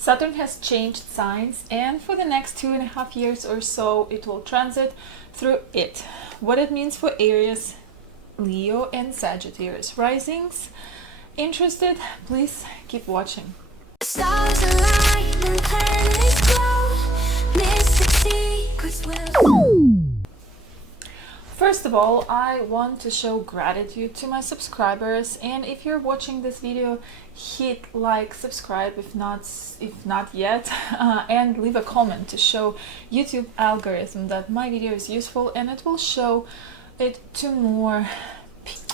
Saturn has changed signs, and for the next 2.5 years or so, it will transit through it. What it means for Aries, Leo, and Sagittarius risings. Interested? Please keep watching. Stars align and planets glow. Mystic secrets will. First of all, I want to show gratitude to my subscribers, and if you're watching this video, hit like, subscribe if not yet, and leave a comment to show YouTube algorithm that my video is useful, and it will show it to more.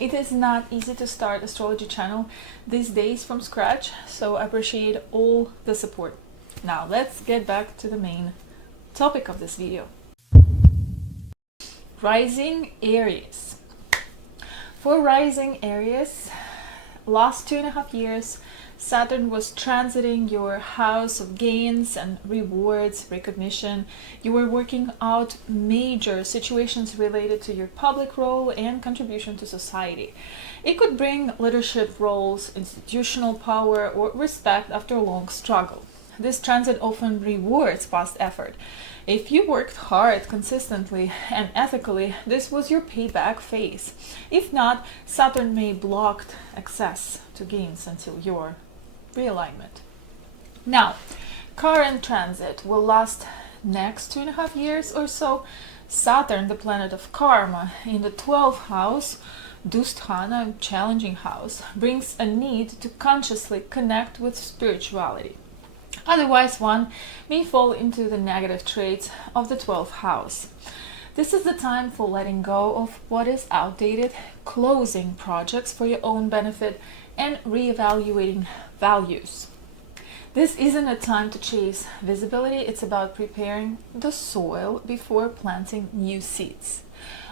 It is not easy to start astrology channel these days from scratch, so I appreciate all the support. Now let's get back to the main topic of this video. Rising Aries. For rising Aries, last 2.5 years, Saturn was transiting your house of gains and rewards, recognition. You were working out major situations related to your public role and contribution to society. It could bring leadership roles, institutional power, or respect after a long struggle. This transit often rewards past effort. If you worked hard, consistently, and ethically, this was your payback phase. If not, Saturn may block access to gains until your realignment. Now, current transit will last next 2.5 years or so. Saturn, the planet of karma, in the 12th house, Dusthana, challenging house, brings a need to consciously connect with spirituality. Otherwise, one may fall into the negative traits of the 12th house. This is the time for letting go of what is outdated, closing projects for your own benefit, and reevaluating values. This isn't a time to chase visibility, it's about preparing the soil before planting new seeds.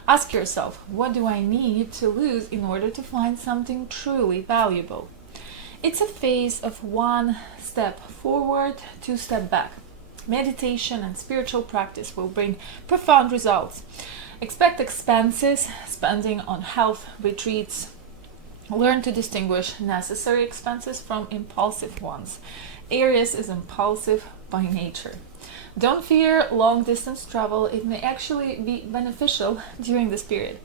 Ask yourself, what do I need to lose in order to find something truly valuable? It's a phase of one step forward, two steps back. Meditation and spiritual practice will bring profound results. Expect expenses, spending on health retreats. Learn to distinguish necessary expenses from impulsive ones. Aries is impulsive by nature. Don't fear long distance travel, it may actually be beneficial during this period.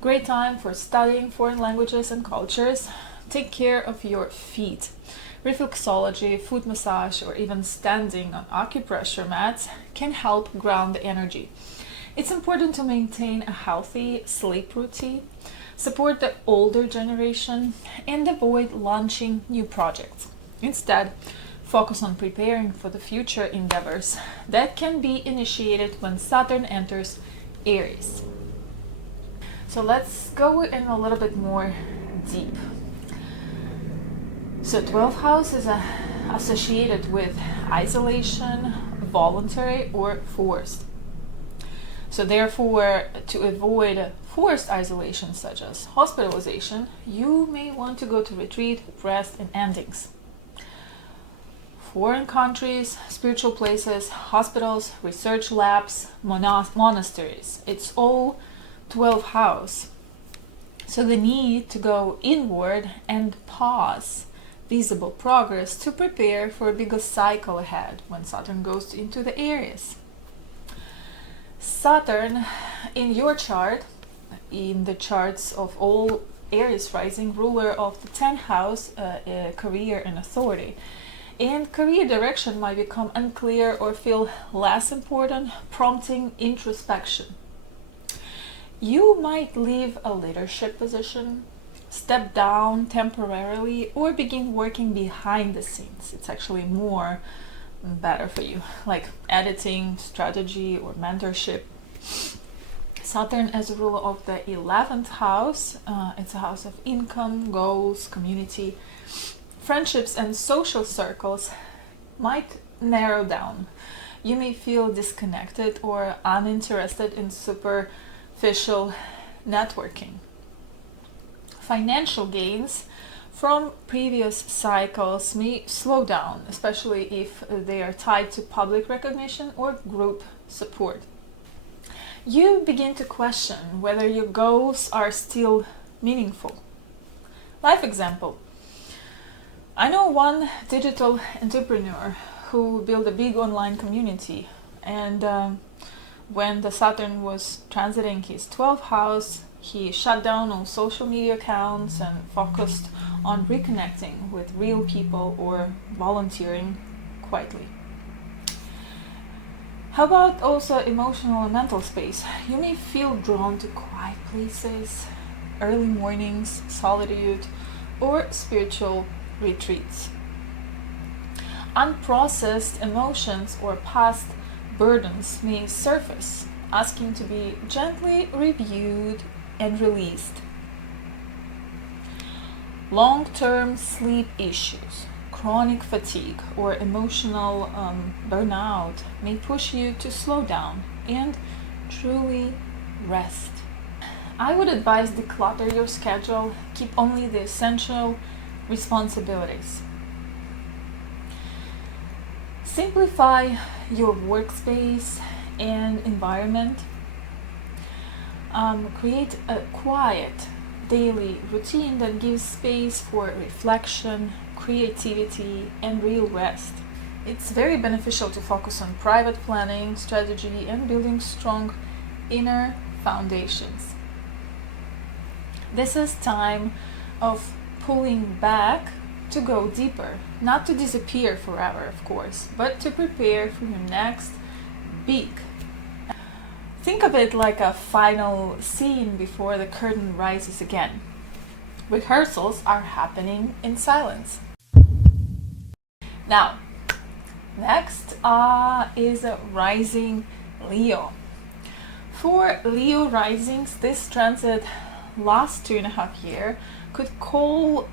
Great time for studying foreign languages and cultures. Take care of your feet. Reflexology, foot massage, or even standing on acupressure mats can help ground the energy. It's important to maintain a healthy sleep routine, support the older generation, and avoid launching new projects. Instead, focus on preparing for the future endeavors that can be initiated when Saturn enters Aries. So let's go in a little bit more deep. So 12th house is associated with isolation, voluntary or forced. So therefore, to avoid forced isolation such as hospitalization, you may want to go to retreat, rest, and endings. Foreign countries, spiritual places, hospitals, research labs, monasteries. It's all 12th house. So the need to go inward and pause visible progress to prepare for a bigger cycle ahead when Saturn goes into the Aries. Saturn in your chart, in the charts of all Aries rising, ruler of the 10th house, career and authority. And career direction might become unclear or feel less important, prompting introspection. You might leave a leadership position, step down temporarily, or begin working behind the scenes. It's actually more better for you, like editing, strategy, or mentorship. Saturn as a ruler of the 11th house, it's a house of income, goals, community. Friendships and social circles might narrow down. You may feel disconnected or uninterested in superficial networking. Financial gains from previous cycles may slow down, especially if they are tied to public recognition or group support. You begin to question whether your goals are still meaningful. Life example. I know one digital entrepreneur who built a big online community, and when the Saturn was transiting his 12th house, he shut down all social media accounts and focused on reconnecting with real people or volunteering quietly. How about also emotional and mental space? You may feel drawn to quiet places, early mornings, solitude, or spiritual retreats. Unprocessed emotions or past burdens may surface, asking to be gently reviewed and released. Long-term sleep issues, chronic fatigue, or emotional burnout may push you to slow down and truly rest. I would advise declutter your schedule, keep only the essential responsibilities. Simplify your workspace and environment. Create a quiet daily routine that gives space for reflection, creativity, and real rest. It's very beneficial to focus on private planning, strategy, and building strong inner foundations. This is time of pulling back to go deeper, not to disappear forever, of course, but to prepare for your next big. Think of it like a final scene before the curtain rises again. Rehearsals are happening in silence. Now, next is a rising Leo. For Leo risings, this transit last 2.5 years could call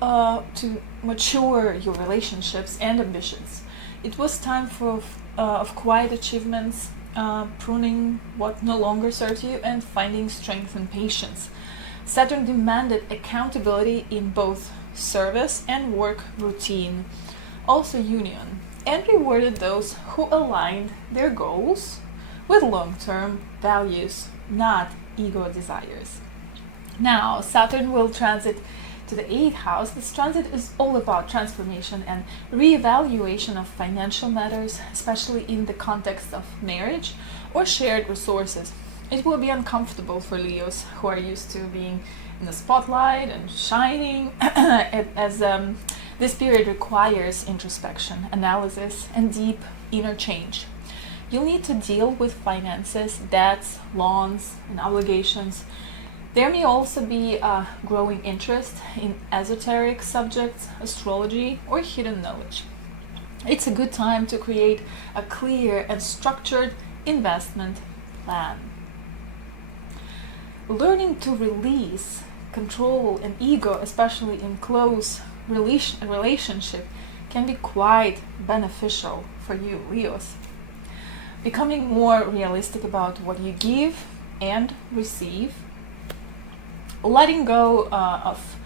to mature your relationships and ambitions. It was time for of quiet achievements, pruning what no longer serves you, and finding strength and patience. Saturn demanded accountability in both service and work routine, also union, and rewarded those who aligned their goals with long-term values, not ego desires. Now, Saturn will transit to the 8th house. This transit is all about transformation and reevaluation of financial matters, especially in the context of marriage or shared resources. It will be uncomfortable for Leos who are used to being in the spotlight and shining, as this period requires introspection, analysis, and deep inner change. You'll need to deal with finances, debts, loans, and obligations. There may also be a growing interest in esoteric subjects, astrology, or hidden knowledge. It's a good time to create a clear and structured investment plan. Learning to release control and ego, especially in close relationship, can be quite beneficial for you, Leos. Becoming more realistic about what you give and receive. Letting go of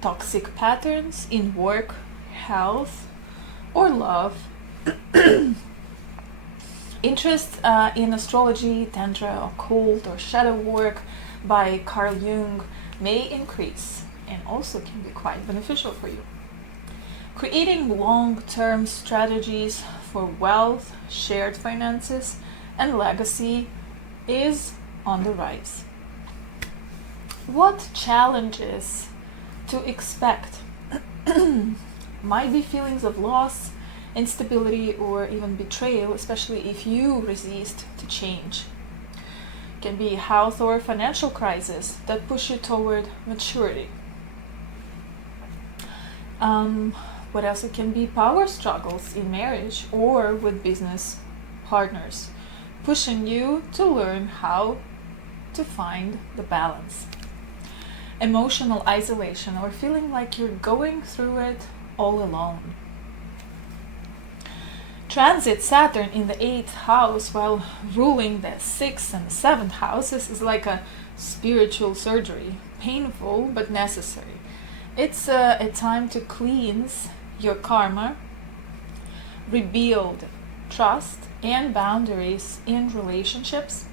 toxic patterns in work, health, or love. Interest in astrology, tantra, occult, or shadow work by Carl Jung may increase and also can be quite beneficial for you. Creating long-term strategies for wealth, shared finances, and legacy is on the rise. What challenges to expect? Might be feelings of loss, instability, or even betrayal, especially if you resist to change. Can be health or financial crisis that push you toward maturity. What else? It can be power struggles in marriage or with business partners, pushing you to learn how to find the balance. Emotional isolation or feeling like you're going through it all alone. Transit Saturn in the 8th house while ruling the 6th and 7th houses is like a spiritual surgery, painful but necessary. It's a time to cleanse your karma, rebuild trust and boundaries in relationships,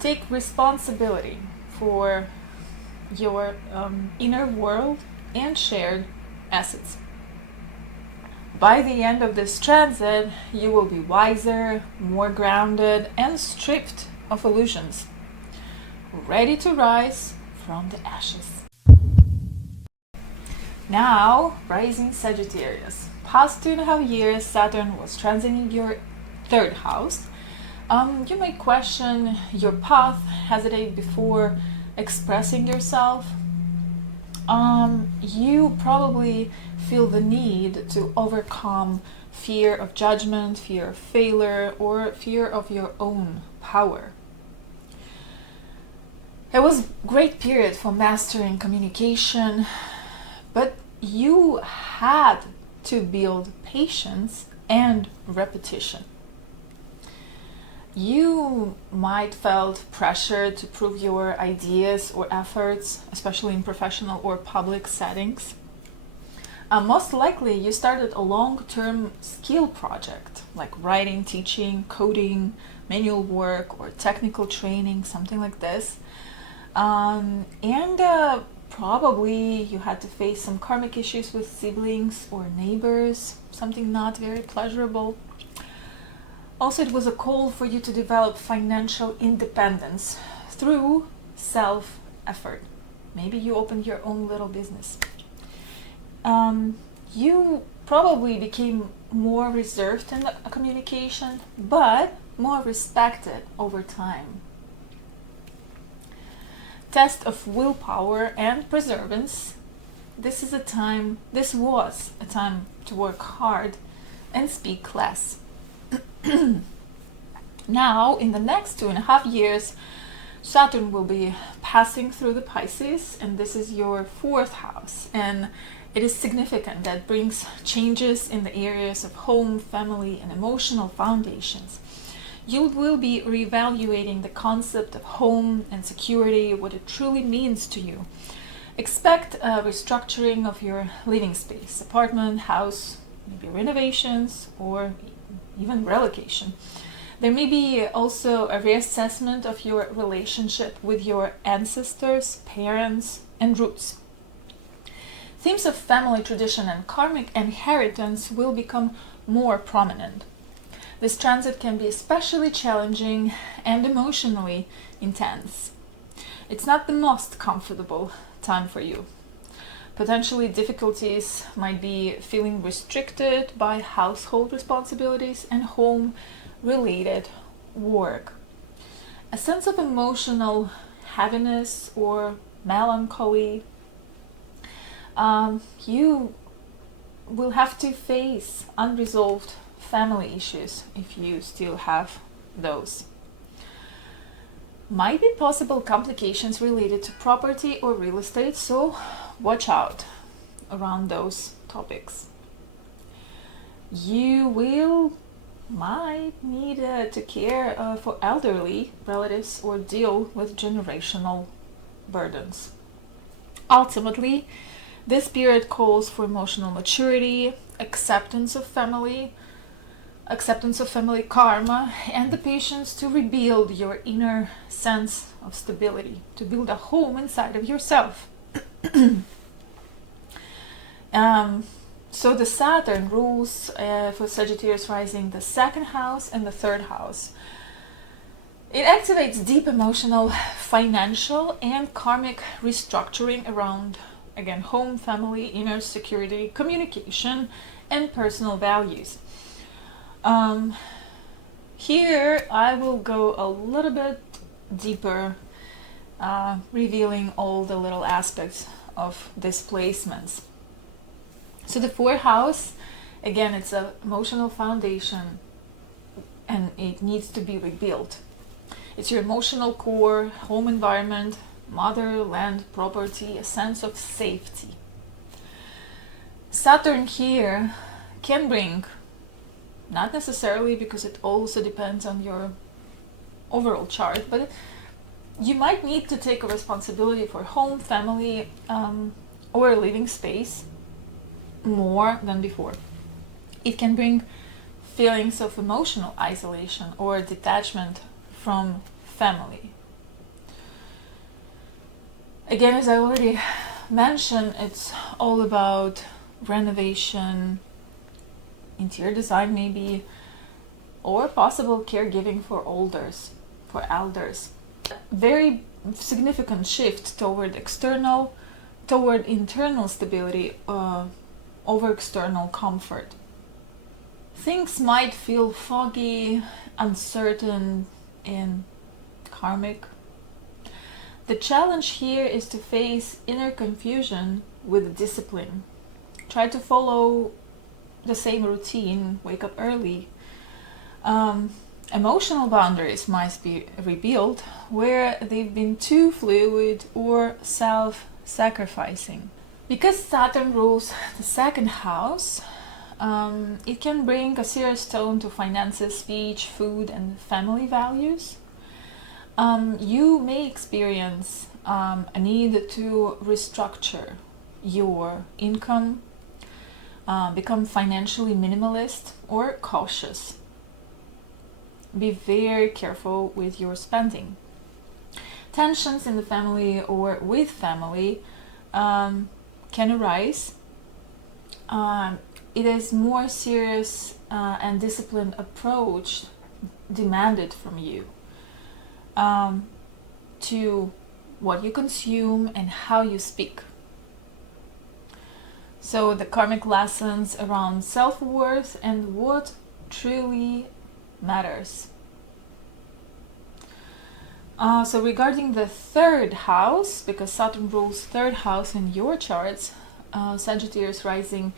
take responsibility for your inner world and shared assets. By the end of this transit, you will be wiser, more grounded, and stripped of illusions, ready to rise from the ashes. Now, rising Sagittarius. Past 2.5 years, Saturn was transiting your third house. You may question your path, hesitate before expressing yourself. You probably feel the need to overcome fear of judgment, fear of failure, or fear of your own power. It was a great period for mastering communication, but you had to build patience and repetition. You might felt pressure to prove your ideas or efforts, especially in professional or public settings. Most likely you started a long-term skill project like writing, teaching, coding, manual work, or technical training, something like this. Probably you had to face some karmic issues with siblings or neighbors, something not very pleasurable. Also, it was a call for you to develop financial independence through self-effort. Maybe you opened your own little business. You probably became more reserved in the communication, but more respected over time. Test of willpower and perseverance. This was a time to work hard and speak less. Now, in the next 2.5 years, Saturn will be passing through the Pisces, and this is your fourth house. And it is significant that brings changes in the areas of home, family, and emotional foundations. You will be reevaluating the concept of home and security, what it truly means to you. Expect a restructuring of your living space, apartment, house, maybe renovations, or even relocation. There may be also a reassessment of your relationship with your ancestors, parents, and roots. Themes of family tradition and karmic inheritance will become more prominent. This transit can be especially challenging and emotionally intense. It's not the most comfortable time for you. Potentially difficulties might be feeling restricted by household responsibilities and home-related work. A sense of emotional heaviness or melancholy. You will have to face unresolved family issues if you still have those. Might be possible complications related to property or real estate, so watch out around those topics. You might need to care for elderly relatives or deal with generational burdens. Ultimately, this period calls for emotional maturity, acceptance of family karma, and the patience to rebuild your inner sense of stability, to build a home inside of yourself. So the Saturn rules for Sagittarius Rising the second house and the third house. It activates deep emotional, financial, and karmic restructuring around, again, home, family, inner security, communication, and personal values. Here I will go a little bit deeper, revealing all the little aspects of displacements. So the fourth house, again, it's an emotional foundation and it needs to be rebuilt. It's your emotional core, home environment, mother, land, property, a sense of safety. Saturn here can bring, not necessarily because it also depends on your overall chart, but you might need to take a responsibility for home, family, or living space more than before. It can bring feelings of emotional isolation or detachment from family. Again, as I already mentioned, it's all about renovation, interior design maybe, or possible caregiving for elders. Very significant shift toward internal stability over external comfort. Things might feel foggy, uncertain, and karmic. The challenge here is to face inner confusion with discipline. Try to follow the same routine, wake up early. Emotional boundaries might be rebuilt where they've been too fluid or self-sacrificing. Because Saturn rules the second house, it can bring a serious tone to finances, speech, food, and family values. You may experience a need to restructure your income, become financially minimalist or cautious. Be very careful with your spending. Tensions in the family or with family can arise. It is more serious and disciplined approach demanded from you to what you consume and how you speak. So the karmic lessons around self-worth and what truly matters. So regarding the third house, because Saturn rules third house in your charts, Sagittarius Rising,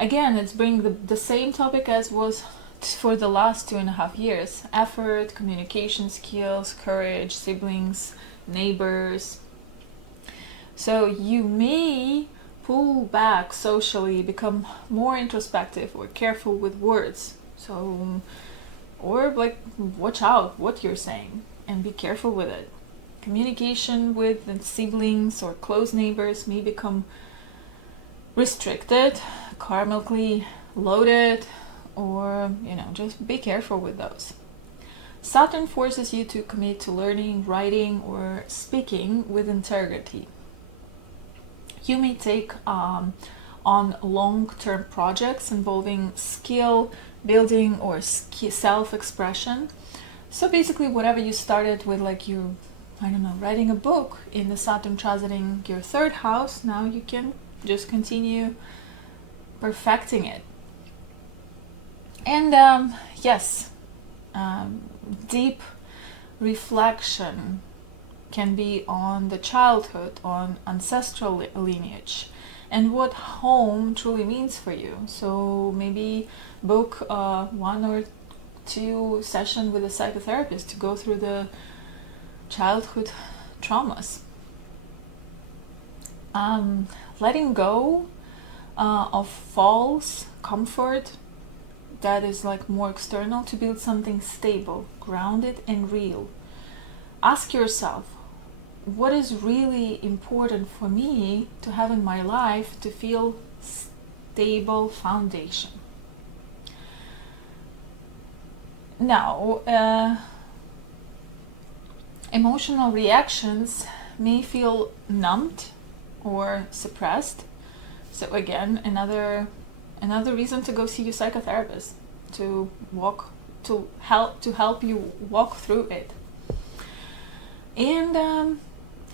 again, it's bringing the same topic as was for the last 2.5 years. Effort, communication skills, courage, siblings, neighbors. So you may pull back socially, become more introspective or careful with words. So, or like watch out what you're saying and be careful with it. Communication with siblings or close neighbors may become restricted, karmically loaded, or just be careful with those. Saturn forces you to commit to learning, writing, or speaking with integrity. You may take on long-term projects involving skill building or self-expression. So basically whatever you started with, like writing a book in the Saturn transiting your third house, now you can just continue perfecting it. And deep reflection can be on the childhood, on ancestral lineage, and what home truly means for you. So maybe book 1 or 2 sessions with a psychotherapist to go through the childhood traumas. Letting go of false comfort that is like more external to build something stable, grounded, and real. Ask yourself, what is really important for me to have in my life to feel stable foundation? Now, emotional reactions may feel numbed or suppressed. So again, another reason to go see your psychotherapist to help you walk through it. And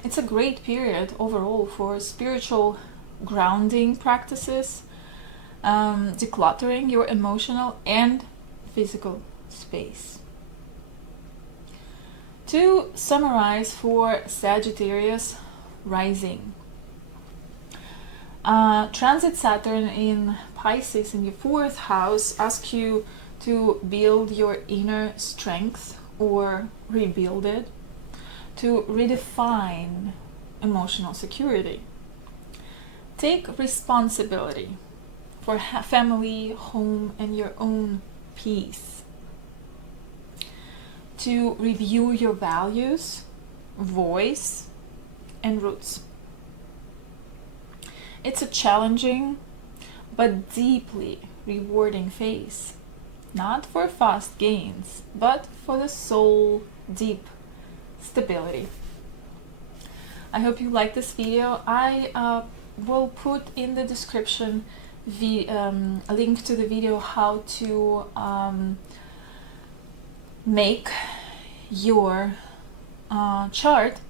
it's a great period overall for spiritual grounding practices, decluttering your emotional and physical space. To summarize for Sagittarius Rising, transit Saturn in Pisces in your 4th house asks you to build your inner strength or rebuild it, to redefine emotional security. Take responsibility for family, home, and your own peace. To review your values, voice, and roots. It's a challenging but deeply rewarding phase, not for fast gains, but for the soul deep stability. I hope you like this video. I will put in the description a link to the video how to make your chart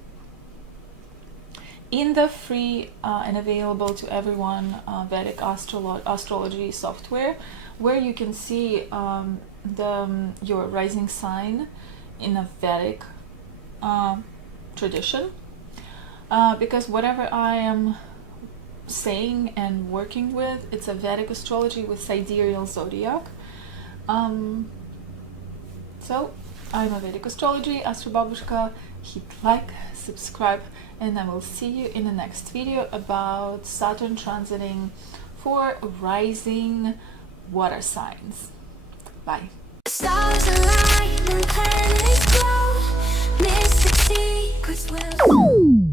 in the free and available to everyone Vedic astrology software, where you can see your rising sign in a Vedic tradition, because whatever I am saying and working with, it's a Vedic astrology with sidereal zodiac. So I'm a Vedic astrology astrobabushka. Hit like, subscribe, and I will see you in the next video about Saturn transiting for rising water signs. Bye. Stars align and planets glow. Mystic secrets will